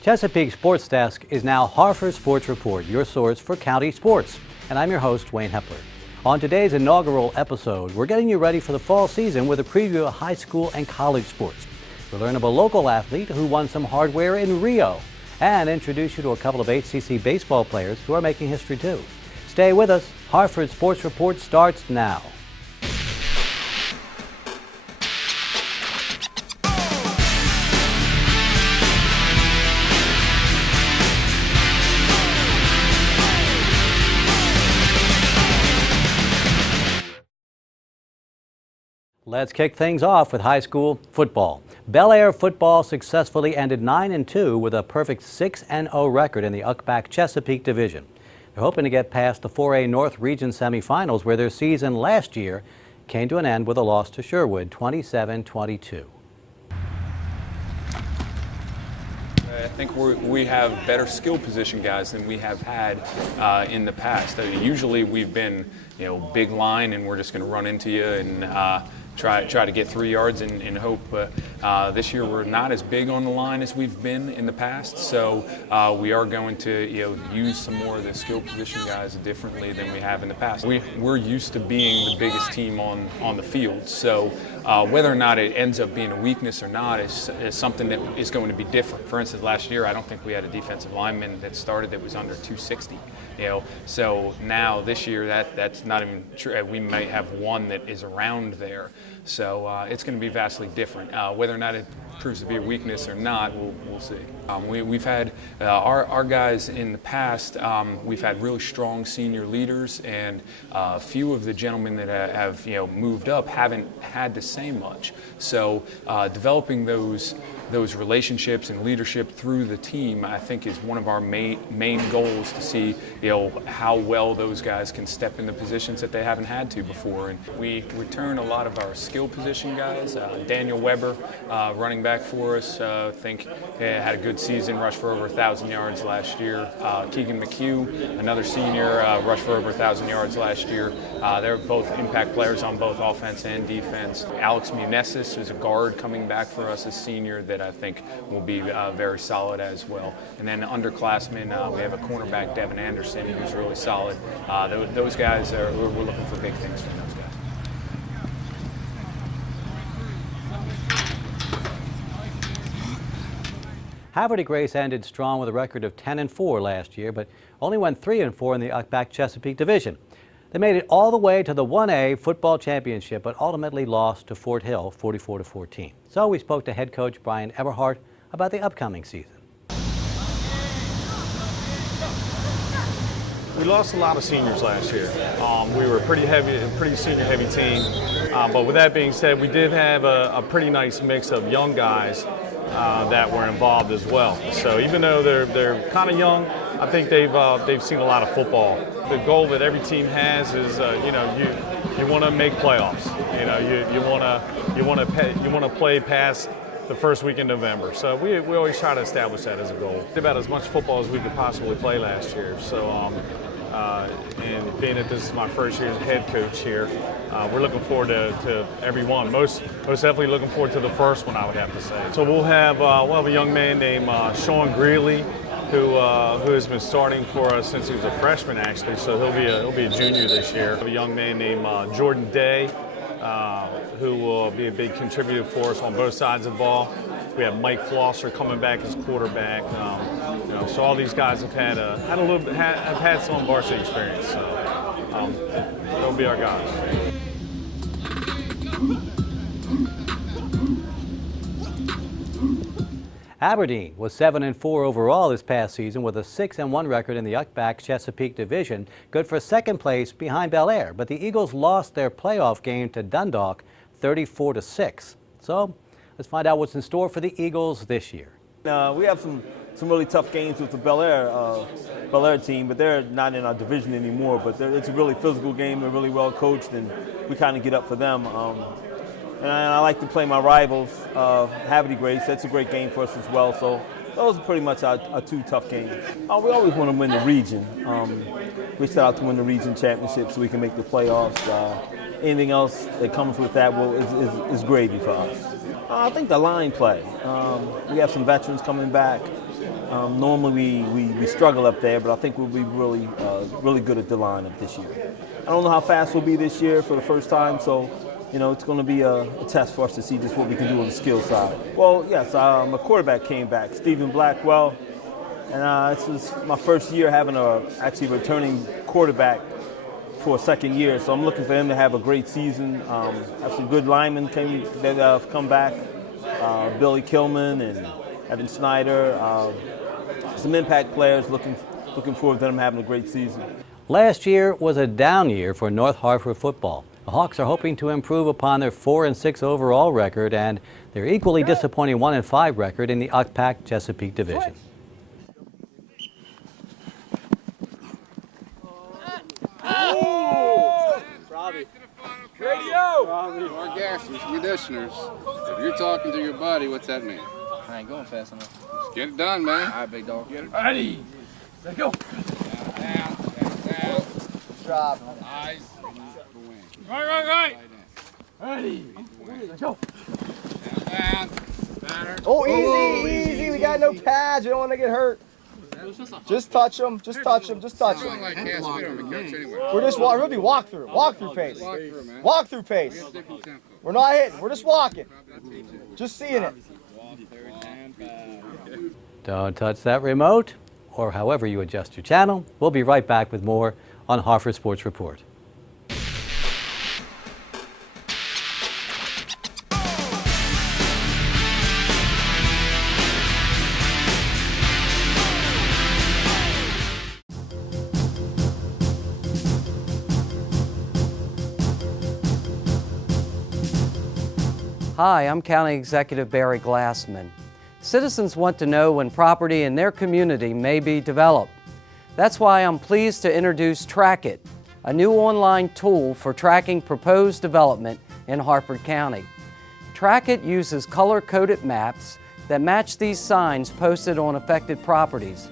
Chesapeake Sports Desk is now Harford Sports Report, your source for county sports. And I'm your host, Wayne Hepler. On today's inaugural episode, we're getting you ready for the fall season with a preview of high school and college sports. We'll learn of a local athlete who won some hardware in Rio and introduce you to a couple of HCC baseball players who are making history too. Stay with us. Harford Sports Report starts now. Let's kick things off with high school football. Bel Air football successfully ended 9-2 with a perfect 6-0 record in the UCBAC Chesapeake division. They're hoping to get past the 4A North Region semifinals, where their season last year came to an end with a loss to Sherwood, 27-22. I think we have better skill position guys than we have had in the past. Usually we've been, big line and we're just going to run into you and try to get 3 yards and hope. But this year we're not as big on the line as we've been in the past, so we are going to use some more of the skill position guys differently than we have in the past. We're used to being the biggest team on the field, so whether or not it ends up being a weakness or not is something that is going to be different. For instance, last year I don't think we had a defensive lineman that started that was under 260. So now this year that's not even true. We might have one that is around there. So it's going to be vastly different. Whether or not it proves to be a weakness or not, we'll see. We've had our guys in the past, we've had really strong senior leaders, and a few of the gentlemen that have moved up haven't had to say much. So developing those relationships and leadership through the team, I think, is one of our main goals, to see how well those guys can step into positions that they haven't had to before. And we return a lot of our skill position guys. Daniel Weber, running back for us, I think had a good season, rushed for over 1,000 yards last year. Keegan McHugh, another senior, rushed for over 1,000 yards last year. They're both impact players on both offense and defense. Alex Munesis is a guard coming back for us as senior that I think will be very solid as well. And then underclassmen, we have a cornerback, Devin Anderson, who's really solid. Those guys, we're looking for big things from those guys. Harvard Grace ended strong with a record of 10-4 last year, but only went 3-4 in the UCBAC Chesapeake division. They made it all the way to the 1A football championship, but ultimately lost to Fort Hill 44-14. So we spoke to head coach Brian Eberhardt about the upcoming season. We lost a lot of seniors last year. We were a pretty senior-heavy team. But with that being said, we did have a pretty nice mix of young guys that were involved as well. So even though they're kind of young, I think they've seen a lot of football. The goal that every team has is you want to make playoffs. You want to play past the first week in November. So we always try to establish that as a goal. About as much football as we could possibly play last year. So and being that this is my first year as head coach here, we're looking forward to every one. Most definitely looking forward to the first one, I would have to say. So we'll have a young man named Sean Greeley, who has been starting for us since he was a freshman, actually. So he'll be a junior this year. We have a young man named Jordan Day, who will be a big contributor for us on both sides of the ball. We have Mike Flosser coming back as quarterback. So all these guys have had some varsity experience. So they'll be our guys. Aberdeen was 7-4 overall this past season with a 6-1 record in the UCBAC Chesapeake division, good for second place behind Bel Air. But the Eagles lost their playoff game to Dundalk 34-6. So let's find out what's in store for the Eagles this year. We have some really tough games with the Bel Air team, but they're not in our division anymore. But it's a really physical game. They're really well coached, and we kind of get up for them. And I like to play my rivals, Harvard Grace. That's a great game for us as well. So those are pretty much our two tough games. We always want to win the region. We set out to win the region championship so we can make the playoffs. Anything else that comes with that is gravy for us. I think the line play. We have some veterans coming back. Normally we struggle up there, but I think we'll be really good at D-line up this year. I don't know how fast we'll be this year for the first time, so it's going to be a test for us to see just what we can do on the skill side. Well, yes, my quarterback came back, Stephen Blackwell, and this was my first year having a actually returning quarterback for a second year, so I'm looking for him to have a great season. Have some good linemen that have come back, Billy Kilman and Evan Snyder, some impact players. Looking forward to them having a great season. Last year was a down year for North Hartford football. The Hawks are hoping to improve upon their 4-6 overall record and their equally disappointing 1-5 record in the UCPAC Chesapeake division. More gases, conditioners. If you're talking to your buddy, what's that mean? I ain't going fast enough. Let's get it done, man. All right, big dog. Get it. Ready. Let's go. Down. Drop. Eyes. Right. Ready. Let's go. Down. Batter. Oh, easy. We got no pads. We don't want to get hurt. Just touch them. Just touch them. Something like cast speed on the coach anyway. We're just really walk through pace. Walk through, man. Walk through pace. Different tempo. We're not hitting. We're just walking. Just seeing it. Don't touch that remote, or however you adjust your channel. We'll be right back with more on Harford Sports Report. Hi, I'm County Executive Barry Glassman. Citizens want to know when property in their community may be developed. That's why I'm pleased to introduce Track It, a new online tool for tracking proposed development in Harford County. Track It uses color-coded maps that match these signs posted on affected properties.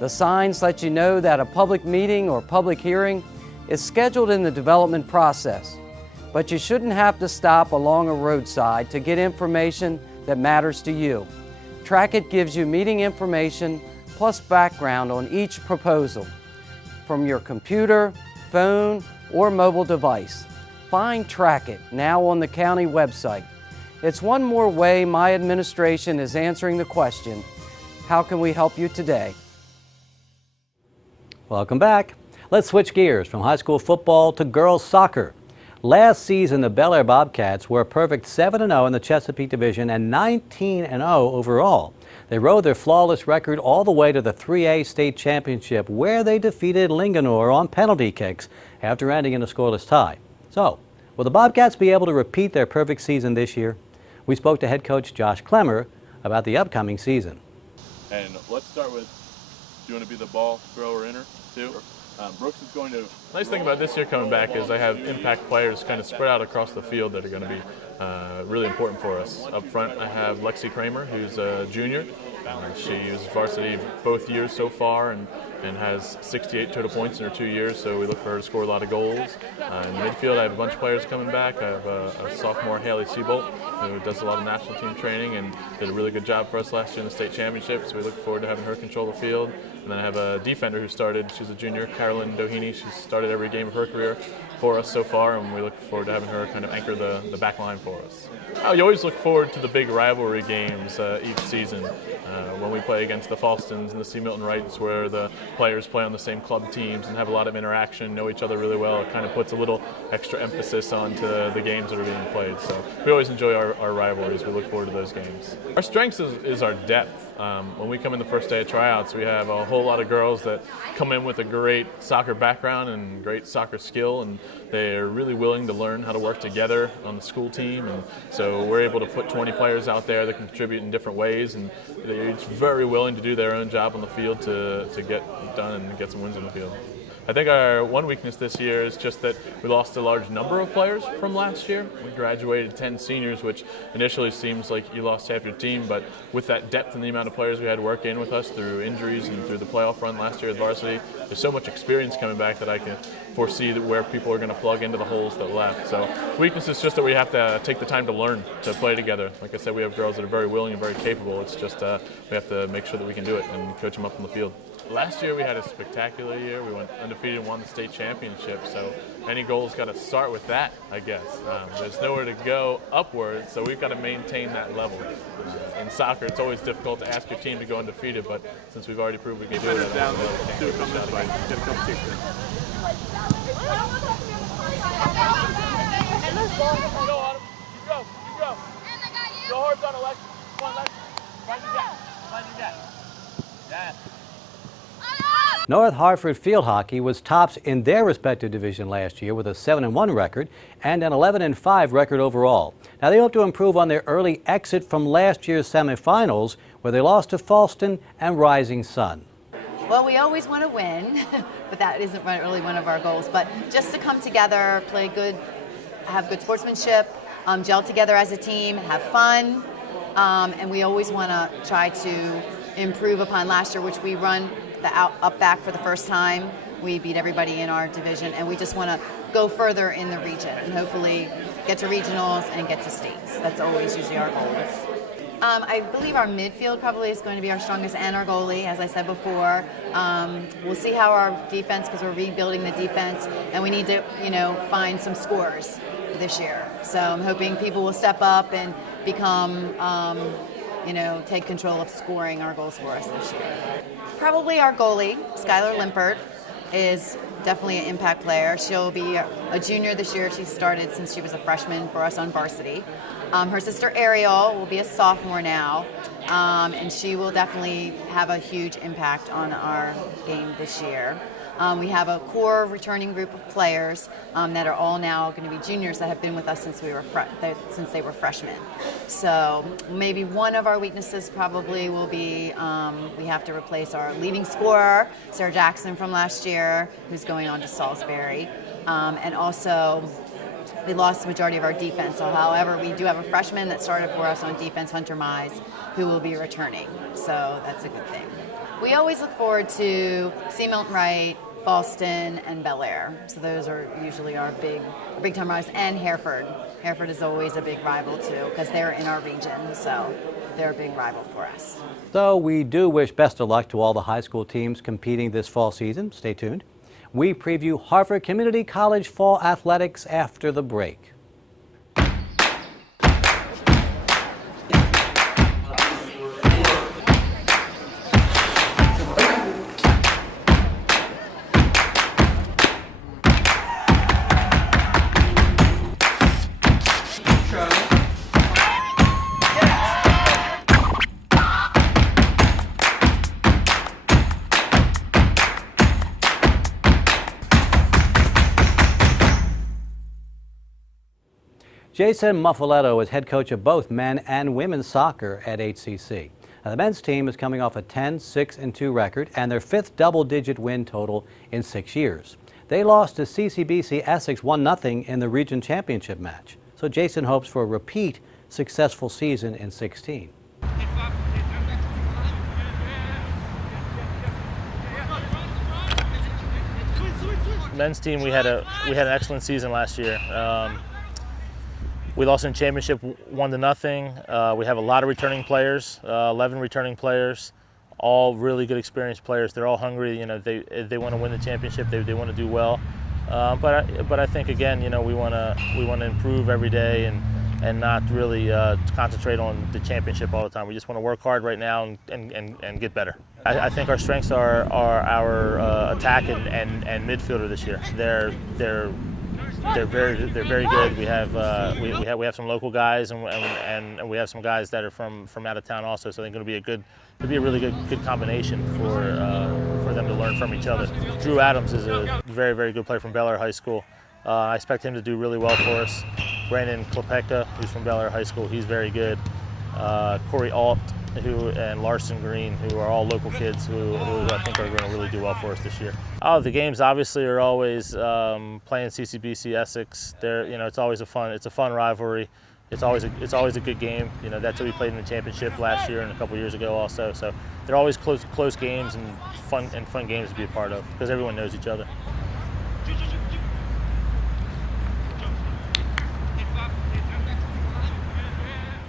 The signs let you know that a public meeting or public hearing is scheduled in the development process. But you shouldn't have to stop along a roadside to get information that matters to you. Track It gives you meeting information plus background on each proposal from your computer, phone, or mobile device. Find Track It now on the county website. It's one more way my administration is answering the question, how can we help you today? Welcome back. Let's switch gears from high school football to girls soccer. Last season, the Bel Air Bobcats were a perfect 7-0 in the Chesapeake Division and 19-0 overall. They rode their flawless record all the way to the 3A state championship, where they defeated Linganore on penalty kicks after ending in a scoreless tie. So, will the Bobcats be able to repeat their perfect season this year? We spoke to head coach Josh Clemmer about the upcoming season. And let's start with, do you want to be the ball thrower inner too? Brooks is going to... Nice thing about this year coming back is I have impact players kind of spread out across the field that are going to be really important for us. Up front, I have Lexi Kramer, who's a junior. She was varsity both years so far and has 68 total points in her 2 years, so we look for her to score a lot of goals. In the midfield, I have a bunch of players coming back. I have a sophomore, Haley Seabolt, who does a lot of national team training and did a really good job for us last year in the state championship, so we look forward to having her control the field. And then I have a defender who started, she's a junior, Carolyn Doheny. She's started every game of her career for us so far, and we look forward to having her kind of anchor the back line for us. You always look forward to the big rivalry games each season. When we play against the Falstons and the C. Milton Wrights, where the players play on the same club teams and have a lot of interaction, know each other really well, it kind of puts a little extra emphasis onto the games that are being played. So we always enjoy our rivalries. We look forward to those games. Our strength is our depth. When we come in the first day of tryouts, we have a whole lot of girls that come in with a great soccer background and great soccer skill, and they're really willing to learn how to work together on the school team. And so we're able to put 20 players out there that can contribute in different ways, and they're each very willing to do their own job on the field to get done and get some wins on the field. I think our one weakness this year is just that we lost a large number of players from last year. We graduated 10 seniors, which initially seems like you lost half your team, but with that depth and the amount of players we had work in with us through injuries and through the playoff run last year at varsity, there's so much experience coming back that I can foresee that where people are going to plug into the holes that left. So weakness is just that we have to take the time to learn to play together. Like I said, we have girls that are very willing and very capable. It's just we have to make sure that we can do it and coach them up on the field. Last year we had a spectacular year. We went undefeated and won the state championship. So any goal's got to start with that, I guess. There's nowhere to go upwards, so we've got to maintain that level. In soccer, it's always difficult to ask your team to go undefeated, but since we've already proved we can do it, down to a couple fight. Get a couple kicks in. Go, Autumn. You go. Go hard on Alexa. Come on, Alexa. Find your gap. Yeah. North Harford field hockey was tops in their respective division last year with a 7-1 record and an 11-5 record overall. Now they hope to improve on their early exit from last year's semifinals, where they lost to Falston and Rising Sun. Well, we always want to win, but that isn't really one of our goals. But just to come together, play good, have good sportsmanship, gel together as a team, have fun, and we always want to try to improve upon last year, which we run the up back for the first time. We beat everybody in our division, and we just want to go further in the region and hopefully get to regionals and get to states. That's always usually our goals. I believe our midfield probably is going to be our strongest, and our goalie, as I said before. We'll see how our defense, because we're rebuilding the defense, and we need to, find some scores this year. So I'm hoping people will step up and become, take control of scoring our goals for us this year. Probably our goalie, Skylar Limpert, is definitely an impact player. She'll be a junior this year. She started since she was a freshman for us on varsity. Her sister Ariel will be a sophomore now, and she will definitely have a huge impact on our game this year. We have a core returning group of players that are all now going to be juniors that have been with us since they were freshmen. So maybe one of our weaknesses probably will be we have to replace our leading scorer, Sarah Jackson from last year, who's going on to Salisbury, and also we lost the majority of our defense. So, however, we do have a freshman that started for us on defense, Hunter Mize, who will be returning. So that's a good thing. We always look forward to St. Milton Wright, Falston, and Bel Air. So those are usually our big time rivals, and Harford. Harford is always a big rival too, because they're in our region, so they're a big rival for us. So we do wish best of luck to all the high school teams competing this fall season. Stay tuned. We preview Harford Community College fall athletics after the break. Jason Muffaletto is head coach of both men and women's soccer at HCC. Now, the men's team is coming off a 10-6-2 record and their fifth double-digit win total in 6 years. They lost to CCBC Essex 1-0 in the region championship match. So Jason hopes for a repeat successful season in 16. Men's team, we had an excellent season last year. We lost in championship 1-0. We have a lot of returning players, 11 returning players, all really good experienced players. They're all hungry. They want to win the championship. They want to do well. But I think again, we want to improve every day and not really concentrate on the championship all the time. We just want to work hard right now and get better. I think our strengths are our attack and midfielder this year. They're very good. We have some local guys and we have some guys that are from out of town also. So they're going to be a really good combination for them to learn from each other. Drew Adams is a very good player from Bel Air High School. I expect him to do really well for us. Brandon Klepeka, who's from Bel Air High School, he's very good. Corey Alt, and Larson Green, who are all local kids who I think are going to really do well for us this year. Oh, the games obviously are always playing CCBC Essex. It's always a fun rivalry. It's always a good game. That's what we played in the championship last year and a couple years ago also. So they're always close games and fun games to be a part of because everyone knows each other.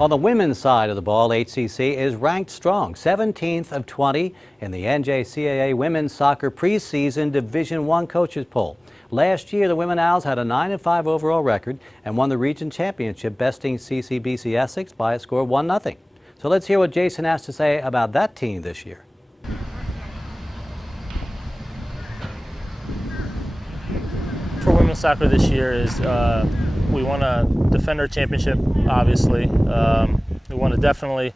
On the women's side of the ball, HCC is ranked strong, 17th of 20 in the NJCAA Women's Soccer Preseason Division I Coaches Poll. Last year, the Women Owls had a 9-5 overall record and won the region championship, besting CCBC Essex by a score of 1-0. So let's hear what Jason has to say about that team this year. For women's soccer this year is we want to defend our championship, obviously. We want to definitely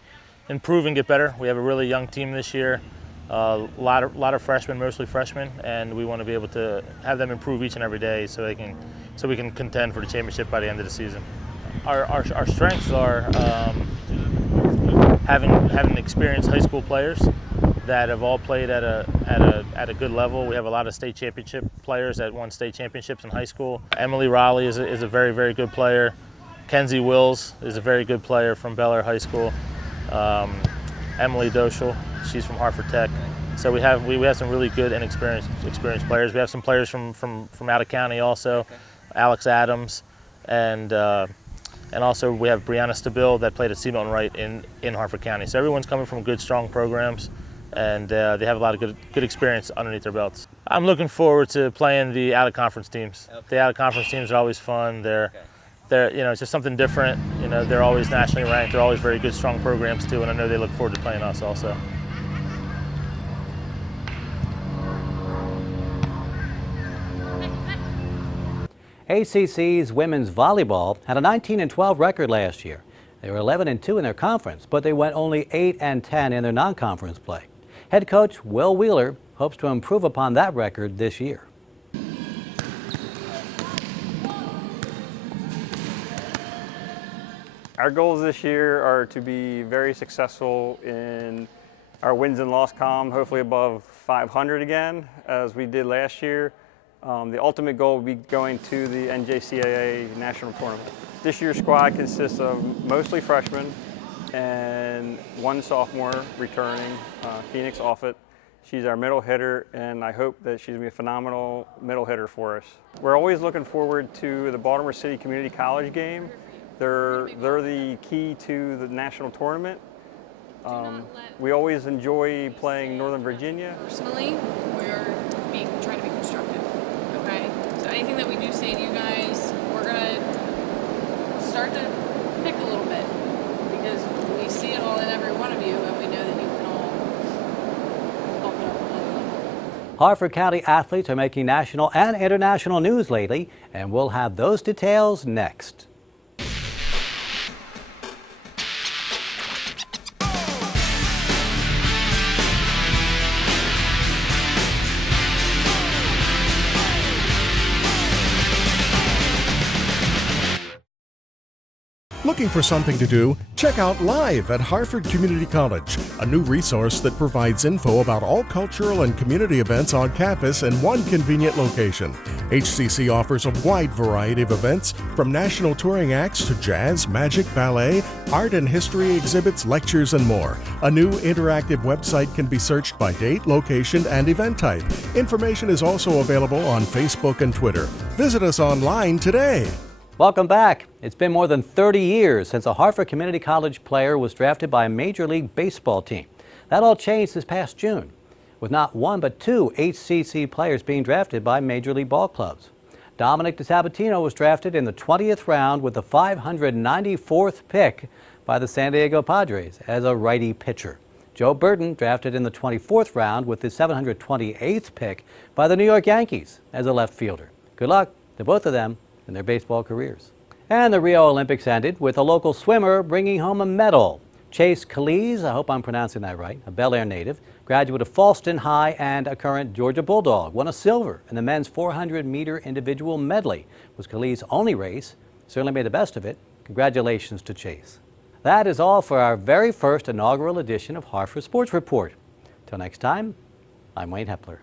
improve and get better. We have a really young team this year, a lot of freshmen, mostly freshmen, and we want to be able to have them improve each and every day so we can contend for the championship by the end of the season. Our strengths are having experienced high school players that have all played at a good level. We have a lot of state championship players that won state championships in high school. Emily Raleigh is a very, very good player. Kenzie Wills is a very good player from Bel Air High School. Emily Doschel, she's from Harford Tech. So we have some really good and experienced players. We have some players from out of county also, okay. Alex Adams, and also we have Brianna Stabile that played at C. Milton Wright in Harford County. So everyone's coming from good, strong programs, and they have a lot of good experience underneath their belts. I'm looking forward to playing the out-of-conference teams. Okay. The out-of-conference teams are always fun. They're it's just something different. They're always nationally ranked. They're always very good, strong programs too, and I know they look forward to playing us also. ACC's women's volleyball had a 19-12 record last year. They were 11-2 in their conference, but they went only 8-10 in their non-conference play. Head coach Will Wheeler hopes to improve upon that record this year. Our goals this year are to be very successful in our wins and loss column, hopefully above 500 again, as we did last year. The ultimate goal will be going to the NJCAA National Tournament. This year's squad consists of mostly freshmen and one sophomore returning, Phoenix Offit. She's our middle hitter, and I hope that she's going to be a phenomenal middle hitter for us. We're always looking forward to the Baltimore City Community College game. They're the key to the national tournament. We always enjoy playing Northern Virginia. Personally, we're trying to be constructive, okay? So anything that we do say to you guys, we're gonna start to pick a little bit because we see it all in every one of you, and we know that you can all help it up. Harford County athletes are making national and international news lately, and we'll have those details next. Looking for something to do? Check out Live at Harford Community College, a new resource that provides info about all cultural and community events on campus in one convenient location. HCC offers a wide variety of events, from national touring acts to jazz, magic, ballet, art and history exhibits, lectures, and more. A new interactive website can be searched by date, location, and event type. Information is also available on Facebook and Twitter. Visit us online today. Welcome back. It's been more than 30 years since a Harford Community College player was drafted by a Major League Baseball team. That all changed this past June, with not one but two HCC players being drafted by Major League ball clubs. Dominic DeSabatino was drafted in the 20th round with the 594th pick by the San Diego Padres as a righty pitcher. Joe Burton drafted in the 24th round with the 728th pick by the New York Yankees as a left fielder. Good luck to both of them in their baseball careers. And the Rio Olympics ended with a local swimmer bringing home a medal. Chase Calise, I hope I'm pronouncing that right, a Bel Air native, graduate of Falston High and a current Georgia Bulldog, won a silver in the men's 400-meter individual medley. It was Calise's only race, certainly made the best of it. Congratulations to Chase. That is all for our very first inaugural edition of Harford Sports Report. Till next time, I'm Wayne Hepler.